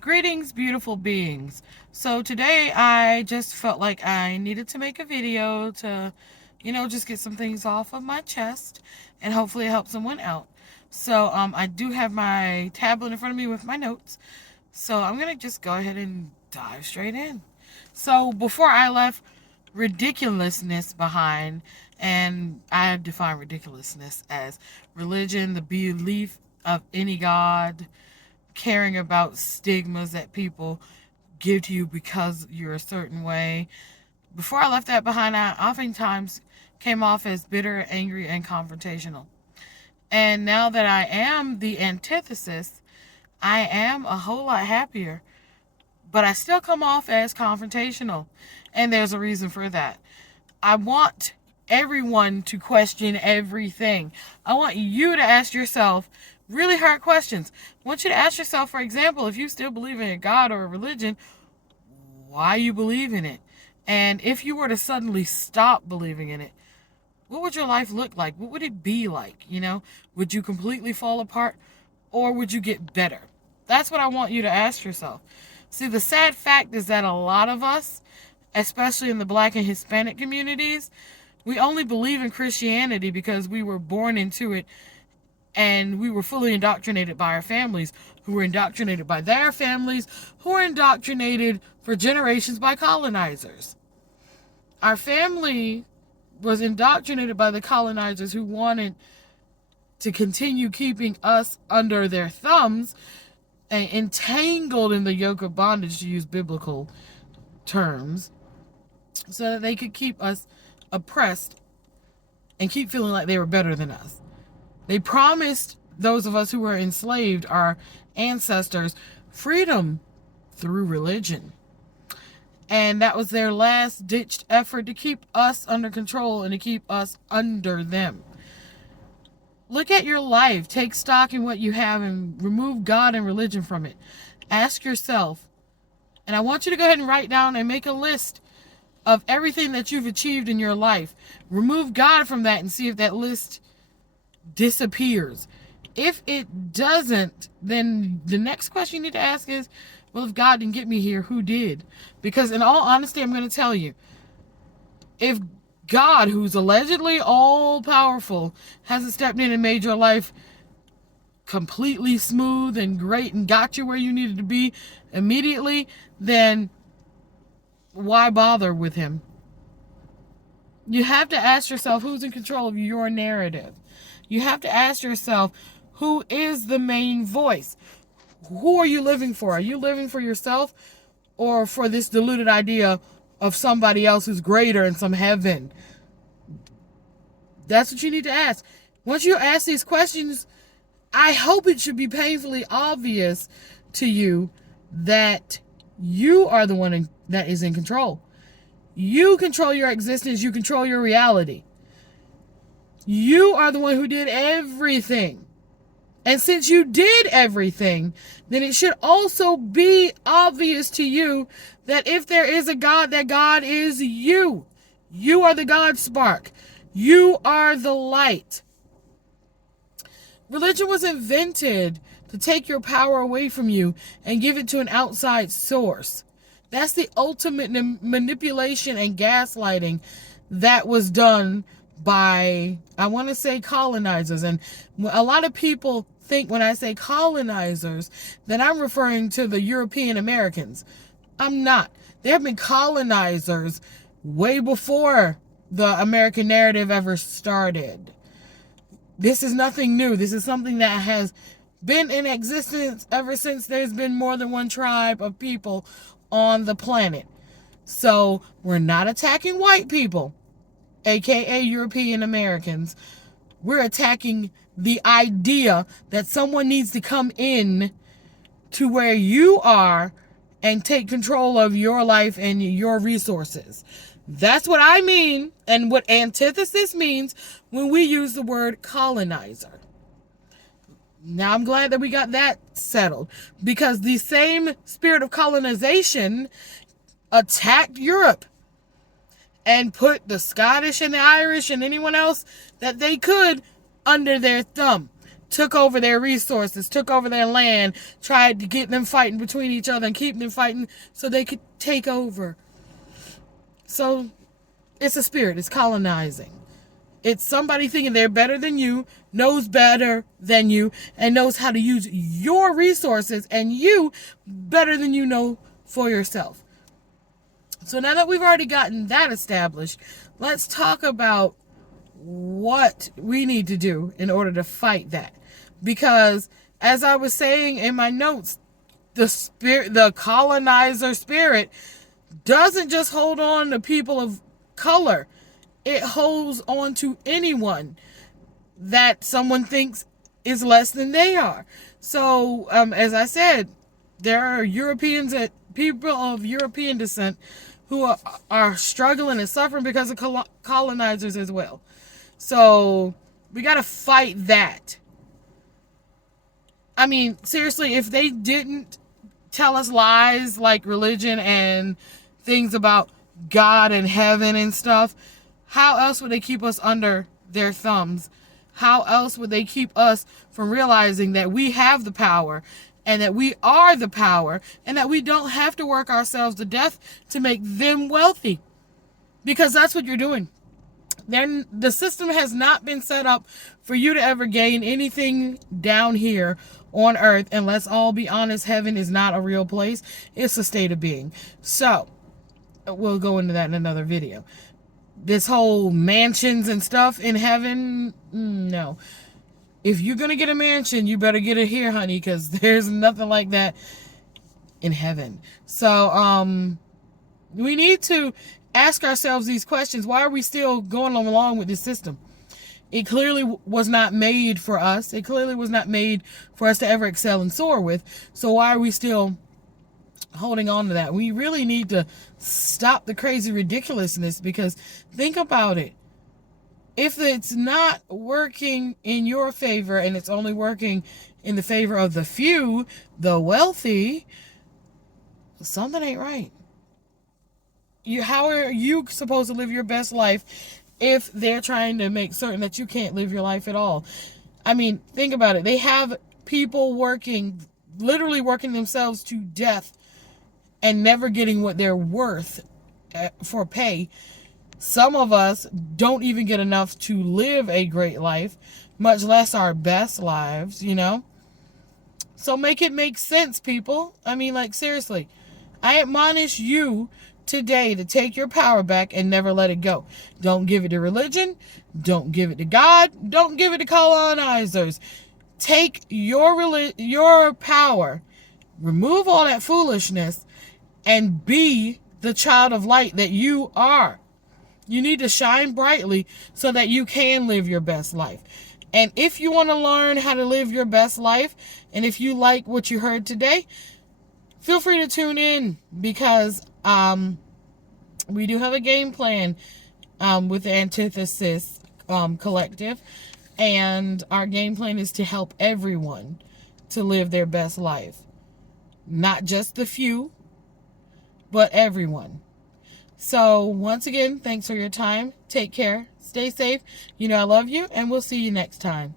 Greetings, beautiful beings. So today I just felt like I needed to make a video to, just get some things off of my chest and hopefully help someone out. So I do have my tablet in front of me with my notes. So I'm going to just go ahead and dive straight in. So before I left ridiculousness behind, and I define ridiculousness as religion, the belief of any god, caring about stigmas that people give to you because you're a certain way. Before I left that behind, I oftentimes came off as bitter, angry, and confrontational. And now that I am the antithesis, I am a whole lot happier. But I still come off as confrontational. And there's a reason for that. I want everyone to question everything. I want you to ask yourself really hard questions. I want you to ask yourself, for example, if you still believe in a God or a religion, why you believe in it. And if you were to suddenly stop believing in it, what would your life look like? What would it be like? Would you completely fall apart or would you get better? That's what I want you to ask yourself. See, the sad fact is that a lot of us, especially in the Black and Hispanic communities, we only believe in Christianity because we were born into it and we were fully indoctrinated by our families, who were indoctrinated by their families, who were indoctrinated for generations by colonizers. Our family was indoctrinated by the colonizers who wanted to continue keeping us under their thumbs and entangled in the yoke of bondage, to use biblical terms, so that they could keep us oppressed and keep feeling like they were better than us. They promised those of us who were enslaved, our ancestors, freedom through religion. And that was their last-ditched effort to keep us under control and to keep us under them. Look at your life. Take stock in what you have and remove God and religion from it. Ask yourself, and I want you to go ahead and write down and make a list of everything that you've achieved in your life. Remove God from that and see if that list disappears. If it doesn't, then the next question you need to ask is, well, if God didn't get me here, who did? Because in all honesty, I'm going to tell you, if God, who's allegedly all powerful, hasn't stepped in and made your life completely smooth and great and got you where you needed to be immediately, then why bother with him? You have to ask yourself, who's in control of your narrative? You have to ask yourself, who is the main voice? Who are you living for? Are you living for yourself or for this deluded idea of somebody else who's greater in some heaven? That's what you need to ask. Once you ask these questions, I hope it should be painfully obvious to you that you are the one that is in control. You control your existence. You control your reality. You are the one who did everything. And since you did everything, then it should also be obvious to you that if there is a God, that God is you. You are the God spark. You are the light. Religion was invented to take your power away from you and give it to an outside source. That's the ultimate manipulation and gaslighting that was done by, I want to say, colonizers. And a lot of people think when I say colonizers that I'm referring to the European Americans. I'm not. There have been colonizers way before the American narrative ever started. This is nothing new. This is something that has been in existence ever since there's been more than one tribe of people on the planet. So we're not attacking white people, aka European Americans. We're attacking the idea that someone needs to come in to where you are and take control of your life and your resources. That's what I mean, and what antithesis means when we use the word colonizer. Now I'm glad that we got that settled, because the same spirit of colonization attacked Europe and put the Scottish and the Irish and anyone else that they could under their thumb. took over their resources, took over their land, tried to get them fighting between each other and keep them fighting so they could take over. So it's a spirit. It's colonizing. It's somebody thinking they're better than you, knows better than you, and knows how to use your resources and you better than you know for yourself. So now that we've already gotten that established, let's talk about what we need to do in order to fight that. Because as I was saying in my notes, the colonizer spirit doesn't just hold on to people of color. It holds on to anyone that someone thinks is less than they are. So, as I said, there are people of European descent who are struggling and suffering because of colonizers as well. So, we got to fight that. I mean, seriously, if they didn't tell us lies like religion and things about God and heaven and stuff, how else would they keep us under their thumbs? How else would they keep us from realizing that we have the power and that we are the power and that we don't have to work ourselves to death to make them wealthy? Because that's what you're doing. Then the system has not been set up for you to ever gain anything down here on earth. And let's all be honest, heaven is not a real place. It's a state of being. So we'll go into that in another video. This whole mansions and stuff in heaven, no. If you're going to get a mansion, you better get it here, honey, because there's nothing like that in heaven. So, we need to ask ourselves these questions. Why are we still going along with this system? It clearly was not made for us. It clearly was not made for us to ever excel and soar with. So why are we still holding on to that? We really need to stop the crazy ridiculousness, because think about it. If it's not working in your favor and it's only working in the favor of the few, the wealthy, something ain't right. How are you supposed to live your best life if they're trying to make certain that you can't live your life at all? I mean, think about it. They have people literally working themselves to death and never getting what they're worth for pay. Some of us don't even get enough to live a great life, much less our best lives, you know? So make it make sense, people. I mean, like, seriously. I admonish you today to take your power back and never let it go. Don't give it to religion. Don't give it to God. Don't give it to colonizers. Take your power, remove all that foolishness, and be the child of light that you are. You need to shine brightly so that you can live your best life. And if you want to learn how to live your best life, and if you like what you heard today, feel free to tune in, because we do have a game plan with the Antithesis Collective. And our game plan is to help everyone to live their best life. Not just the few, but everyone. So once again, thanks for your time. Take care. Stay safe. You know I love you, and we'll see you next time.